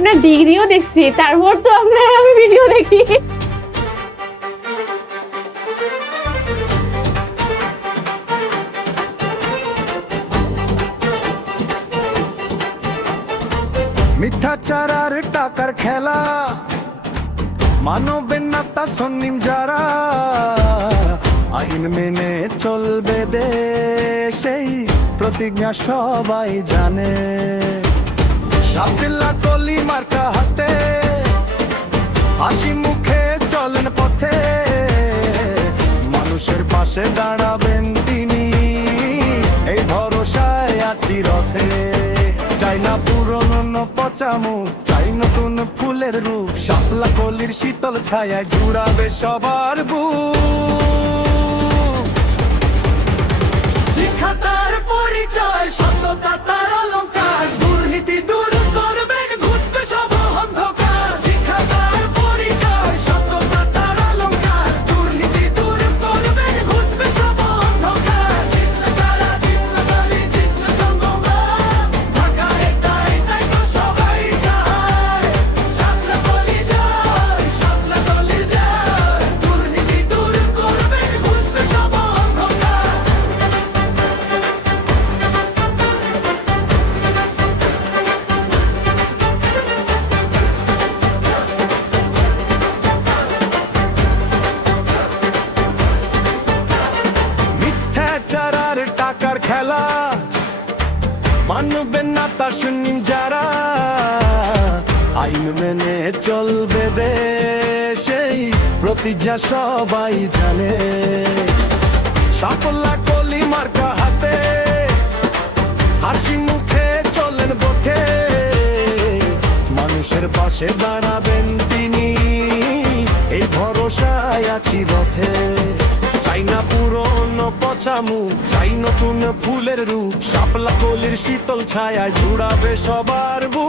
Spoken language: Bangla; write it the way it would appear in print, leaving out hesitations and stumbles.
আপনার ডিগ্রিও দেখছি, তারপর তো আপনার আমি ভিডিও দেখি। মিথ্যাচার আর টাকার খেলা, মানবের না তা সন্নিম যারা, আইন মেনে চলবে দেশেই প্রতিজ্ঞা সবাই জানে। সাবরিল্লা কলি মার্কা হাতে, হাসি মুখে চলেন পথে, মানুষের পাশে দাঁড়াবেন তিনি, এই ভরসায় আছি রথে। চাই না পুরনো পচা মুখ, চাই নতুন ফুলের রূপ, শাপলা কলির শীতল ছায়ায় জুড়াবে সবার বুক। শিক্ষাতার পরিচয়, সততা তার অলংকার, দুর্নীতি দূর করবেন, ঘুচবে সব অন্ধকার। শিক্ষাতার পরিচয়, সততা তার অলংকার, দুর্নীতি দূর করবেন, ঘুচবে সব অন্ধকার। জিতলে তারা, জিতলে দলি, জিতলে জনগণ, ঢাকা এটাই তো সবাই চায়। শাপলা কলি জয়, শাপলা কলি জয়, দুর্নীতি দূর করবেন, ঘুচবে সব অন্ধকার। মিথ্যাচার আর টাকার খেলা, মানবেন না তা শুনিম যারা, আইন মেনে চলবে দেশেই প্রতিজ্ঞা সবাই জানে। সাফল্য কলি মার্কা হাতে, হাসি মুখে চলেন পথে, মানুষের পাশে দাঁড়াবেন তিনি, এই ভরসায় আছি রথে। চাই না পুরনো পচা মুখ, চাই নতুন ফুলের রূপ, শাপলা কলির শীতল ছায়ায় জুড়াবে সবার বুক।